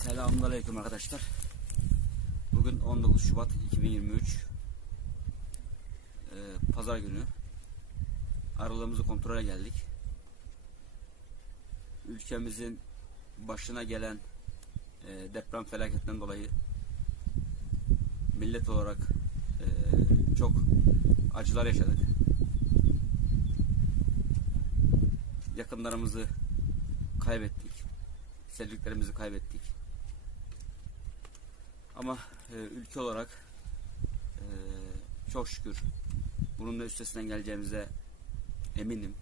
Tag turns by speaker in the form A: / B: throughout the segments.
A: Selamünaleyküm arkadaşlar. Bugün 19 Şubat 2023. Ee, Pazar günü. Aralığımızı kontrole geldik. Ülkemizin başına gelen e, deprem felaketinden dolayı millet olarak e, çok acılar yaşadık. Yakınlarımızı kaybettik. Sevdiklerimizi kaybettik. Ama e, ülke olarak e, çok şükür bunun da üstesinden geleceğimize eminim.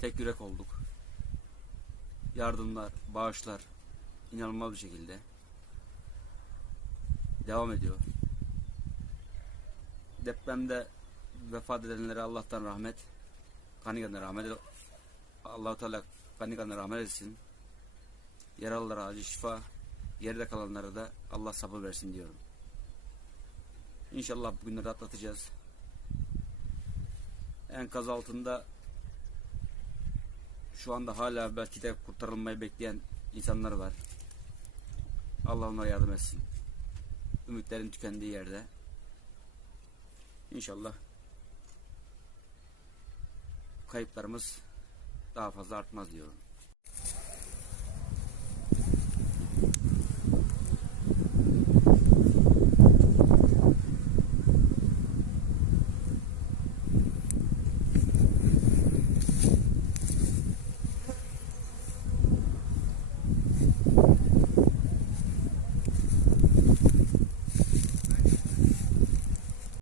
A: Tek yürek olduk. Yardımlar, bağışlar inanılmaz bir şekilde devam ediyor. Depremde vefat edenlere Allah'tan rahmet, kanı rahmet. Allah-u Teala kanı rahmet etsin. Yaralılara acil şifa, geride kalanlara da Allah sabır versin diyorum. İnşallah bu günleri atlatacağız. Enkaz altında şu anda hala belki de kurtarılmayı bekleyen insanlar var. Allah onlara yardım etsin. Ümitlerin tükendiği yerde. İnşallah kayıplarımız daha fazla artmaz diyorum.